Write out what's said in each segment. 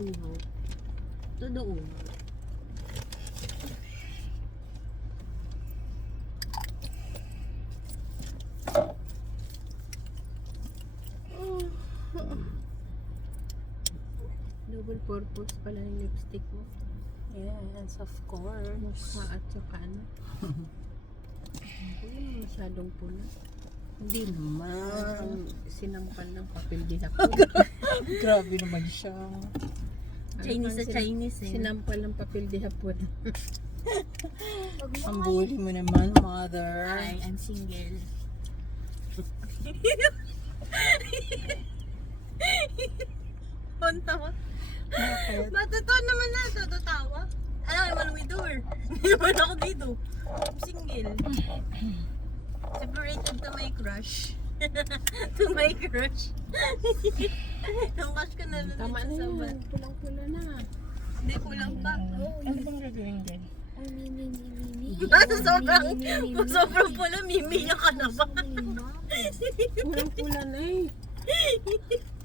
uhaw. Todo uhaw. Double purpose pala yung lipstick mo. Yes, of course. Mukha at saka ano. Hindi masyadong pula. Hindi naman. Sinampal ng papel di hapon. Grabe naman siya. Chinese sa Chinese eh. Sinampal ng papel di hapon. Ang bully mo naman, mother. Hi, I'm single. Tawa. Bakit? Matotoo naman na, tatawa. Alam naman we do her. Hindi naman ako dito. I'm single. Separated to my crush. To my crush. Yung crush ko na lang Tama na sa yun. sabat. Pulang-pula na. Hindi, kulang pa. Ano bang gagawin dyan? Sobrang pula, mimiyak ka na ba? Pulang-pula na eh.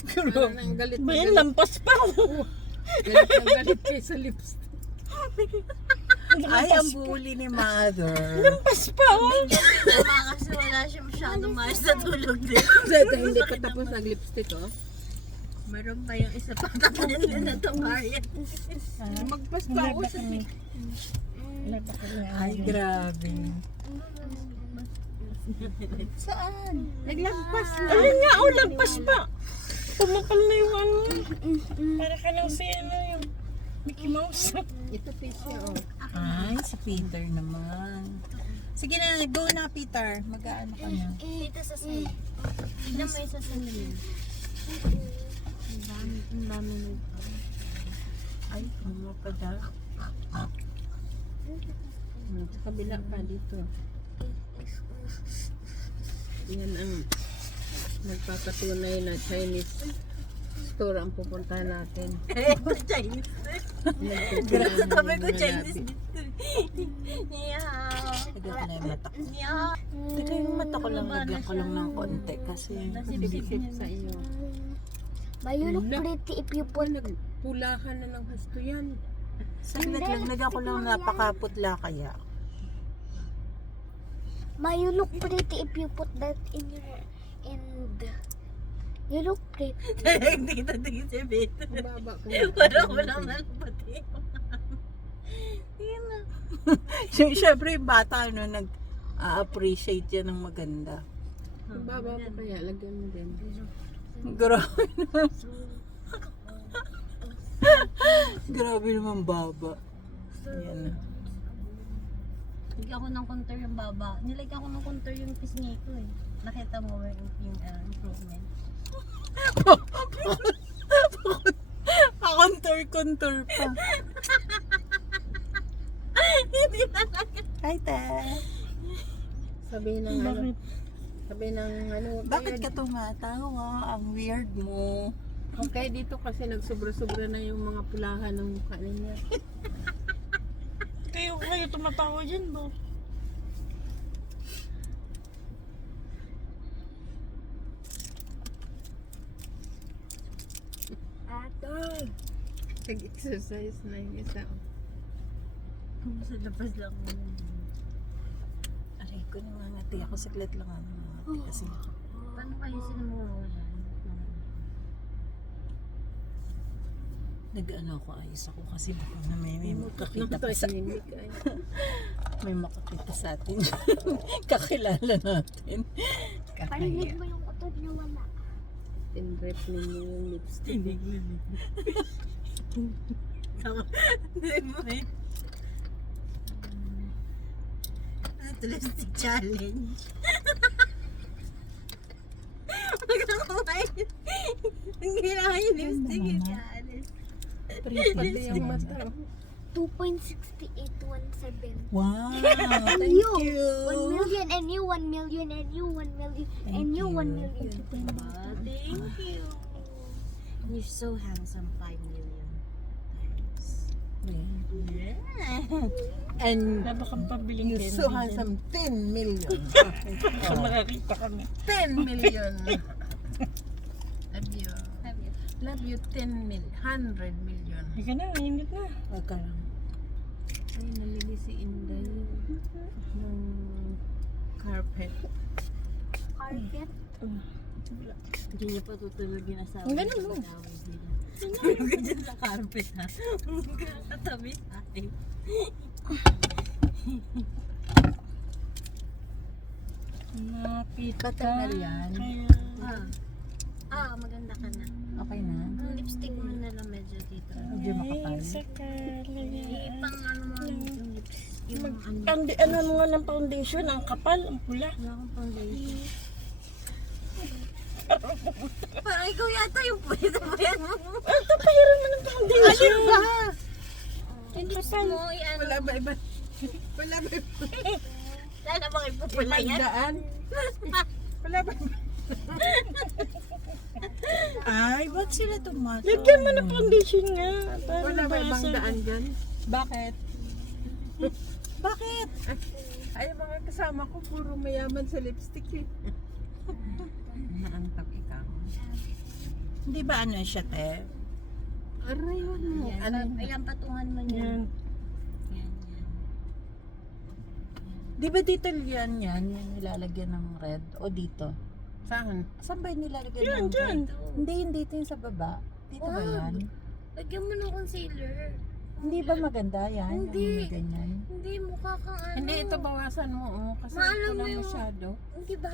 Grabe. Ang galit Ba na yan, galit. lampas pa ako. Galit na galit kayo sa lipstick. Ay, ang bully ni mother. Lampas pa ako. Tama kasi wala siya masyadong maayos na tulog din. Dito, hindi pa tapos nag-lipstick oh. Meron pa yung isa pa tapunin na ito, Marian. Magpas pa ako sa Ay, grabe. Saan? Naglampas na. Ayun nga, oh, lampas pa. Pumapal na yung ano. Para ka lang si ano yung Mickey Mouse. Ito fish niya oh. Ay, si Peter naman. Sige na, go na Peter. Mag-aano ka na. Dito sa side. Tignan mo yung sa side. Ang dami na ito. Ay, ano pa da? Sa kabila pa dito. Yan ang magpapatunay na Chinese store ang pupuntahan natin. Ito Chinese. Nagpipilihan Sa tabi ng ko mga Chinese natin. dito. Niyaw. Lagyan ko na yung mata ko. Niyaw. Teka, yung mata ko lang, lagyan ko lang ng konti kasi Sipsip sa iyo. But you look pretty if you put Nagpulahan na ng husto yan. saglit lang, lagyan ko lang napakaputla kaya. but you look pretty if you put that in you look pretty. Hindi kita tingin si Beto. Mababa ka. Parang walang nalapati. Tingnan na. Siyempre yung bata ano, nag-appreciate yan ng maganda. Mababa mo kaya. Lagyan mo din. Grabe naman. Grabe naman baba. Ayan na. Nilagyan ko ng contour yung baba. Nilagyan ko ng contour yung pisngi ko eh. Nakita mo ba yung improvement? Contour pa. Hindi na Hi, Te. Sabihin ng ano. Sabihin ng ano. Bakit ka tumatawa? Ang weird mo. Okay, dito kasi nagsobra-sobra na yung mga pulahan ng mukha niya. Kayo tumatawa dyan ba? Nag-exercise na yung isa. Sa labas lang mo. Aray ko nangangati ako. Saglit lang ako nangangati kasi. Paano kayo sinumulan? Nag-ano ako, ayos ako kasi baka na may makakita pa sa may makakita sa atin. Kakilala natin. Parinig Kakaya. mo yung utod niya wala. Tinrep ninyo yung lipstick. Tama. Hindi mo eh. Lipstick challenge. Magkakawain. Ang ginawa yung lipstick yung challenge. Pretty Pati lips, yung diba? mata. 2.6817. Wow! And Thank you, you! 1 million, and you 1 million, and you 1 million, and you 1 million. Thank you. You're so handsome, 5 million times. Yeah. And Napakang pabiling you so handsome, 10 million. Kung makakita kami. 10 million. Love you. Love you. Love you 10 mil, 100 million. Ika na, init na. Huwag ka lang. Ay, nalili si Inday ng carpet. Carpet. Hindi niya pa tutulogin na sa Ang ganun mo. Tulog ka dyan sa carpet ha. Huwag ka katabi sa akin. Napit Batal ka. na yan. Kaya, Maganda ka na. okay na. Ang lipstick mo na lang medyo dito. Medyo makapal. Ipang ano mo yung lips. Yung ano. Ano mo nga ng foundation, ang kapal, ang pula. Wala akong foundation. Parang ikaw yata yung pwede mo yan. Ito, pahiran mo ng foundation. Ano ba? Yung lips mo, ano. Wala ba iba? Wala ba iba? Sana bang ipupula yan? Daan? Wala ba iba? Ay, ba't sila tumato? Lagyan mo ng foundation nga. Para Wala ba ibang mabawasan. daan dyan? Bakit? Bakit? Ay, mga kasama ko, puro mayaman sa lipstick eh. Naantak ikaw. Hindi ba ano siya, te? Aray, yun mo. Ano? Ayan, patungan mo niya. Yan. Yan. Di ba dito yan yung nilalagyan ng red? O dito? Saan? Saan ba yung nilalagyan ng red? Hindi, dito yung sa baba. Dito ba yan? Lagyan mo ng concealer. Hindi ba maganda yan? Hindi. Ang ganyan. Hindi, mukha kang ano. Hindi, ito bawasan mo. Oh, kasi Maalam ito mo lang yung- masyado. Hindi ba?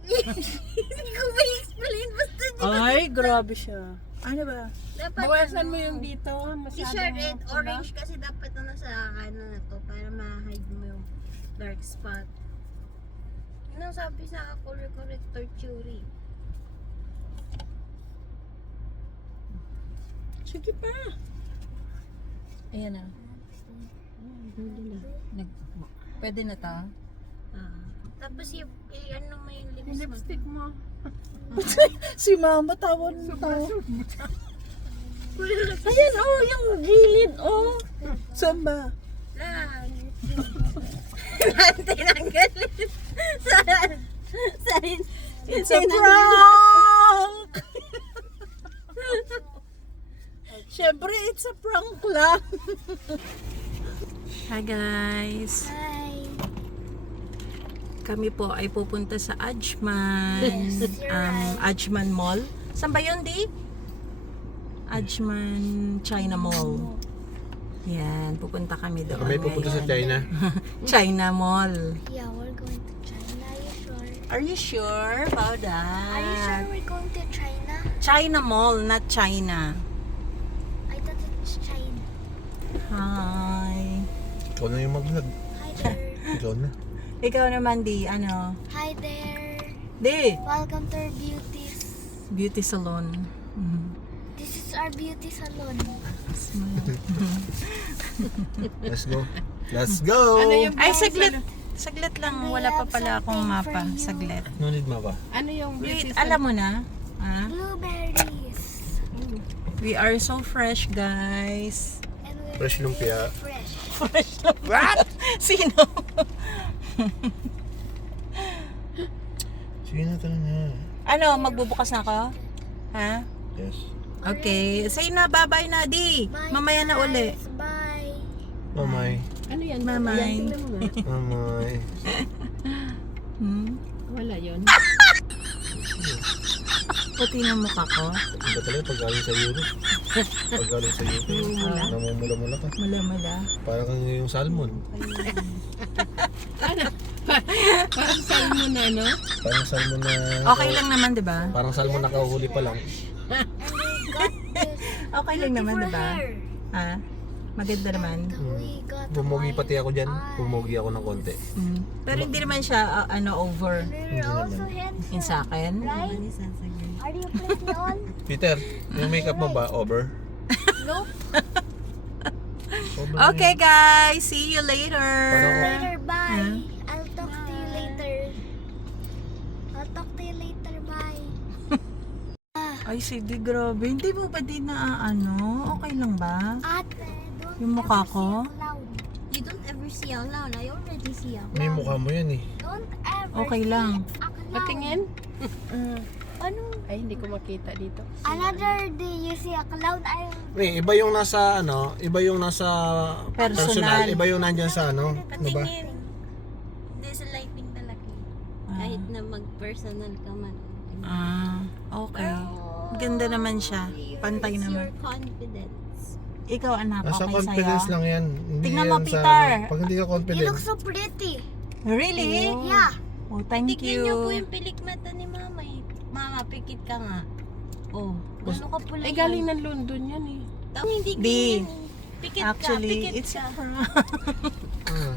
Hindi ko ba i-explain? Basta di ba? Ay, grabe siya. Ano ba? Dapat Bawasan ano, mo yung dito. Hindi Masyado siya red, orange kasi dapat ano sa ano na to para ma-hide mo yung dark spot. Yun ang sabi sa color corrector theory. Sige pa. Ayan na. Pwede na ta? Tapos ano mo yung lips Yung mo. lipstick mo. Si mama tawon tawa. Sobra. Ayan oh, yung gilid oh. Saan ba? Lang. Saan tinanggalin? Saan? Saan? It's a prank! Siyempre, it's a prank lang. Hi guys. Hi. Kami po ay pupunta sa Ajman. Yes, you're right. Ajman Mall. Saan ba yun, Di? Ajman China Mall. Yan, pupunta kami doon. May pupunta sa China. China Mall. Yeah, we're going to China. Are you sure? Are you sure about that? Are you sure we're going to China? China Mall, not China. I thought it's China. Hi. Ikaw na yung mag-vlog. Hi there. Ikaw na. Ikaw naman, Di, ano? Hi there. Di, Welcome to our beauty salon. Mhm. This is our beauty salon. Let's go. Let's go! Ano yung Ay, bawang saglit. salo- Saglit lang. We Wala pa have pala akong something mapa. for you. Saglit. No need ma ba? Ano yung Wait, beauty alam mo na? Ha? Blueberries. We are so fresh, guys. And we're Fresh lumpia. fresh. What? Sino? Sige na talaga. Ano, magbubukas na ako? Ha? Yes. Okay. Say na, bye-bye na, Di. Bye, Mamaya na uli. guys. Bye. Mamay. Ano yan? Mamay. Yan, tingnan mo nga. Mamay. Hmm? Wala yun. Puti ng mukha ko. Iba talaga pag galing sa Europe. Pag galing sa Europe. Namumula-mula ka. Mula-mula. Parang kang yung salmon. Parang salmon na, no? Parang salmon na... Okay lang naman, di ba? Parang salmon nakahuli pa lang. And we got this Okay lang naman, di ba? hair. Ha? Maganda naman. We got Bumugi pati ako dyan. eyes. Bumugi ako ng konti. Mm. Pero hindi naman siya, over. And we're also handsome. In sa akin. Right? Are you pretty on? Peter, yung makeup mo ba over? No. Over Okay, guys. See you later. Later, bye. I'll talk to you later. I'll talk to you later, bye. Ay, sige, grabe. Hindi mo ba din na, okay lang ba? Ate, don't Yung mukha ever ko? see out loud. You don't ever see out loud. I already see out May mukha mo yan eh. Don't ever Okay see lang. out loud. Patingin? Ano? Ay, hindi ko makita dito. Another day you see a cloud, Iba yung nasa ano, iba yung nasa Personal. iba yung nandyan sa ano, ano ba? Patingin. Hindi sa lighting talaga. Kahit na mag-personal ka man. Okay. Ganda naman siya. Pantay It's naman. your confidence. Ikaw anak, Nasa okay confidence sa'yo? lang yan. Hindi Tingnan yan mo, sa Peter. ano. Pag hindi ka you confident. look so pretty. Really? Yeah. Oh, thank Tignan niyo po you. yung pilik mata ni mama eh. Mama, pikit ka nga. Oh, ano ka pula Ay, galing ng London yan eh. Hindi B. ganyan. Pikit Actually, ka, pikit it's ka. Ah.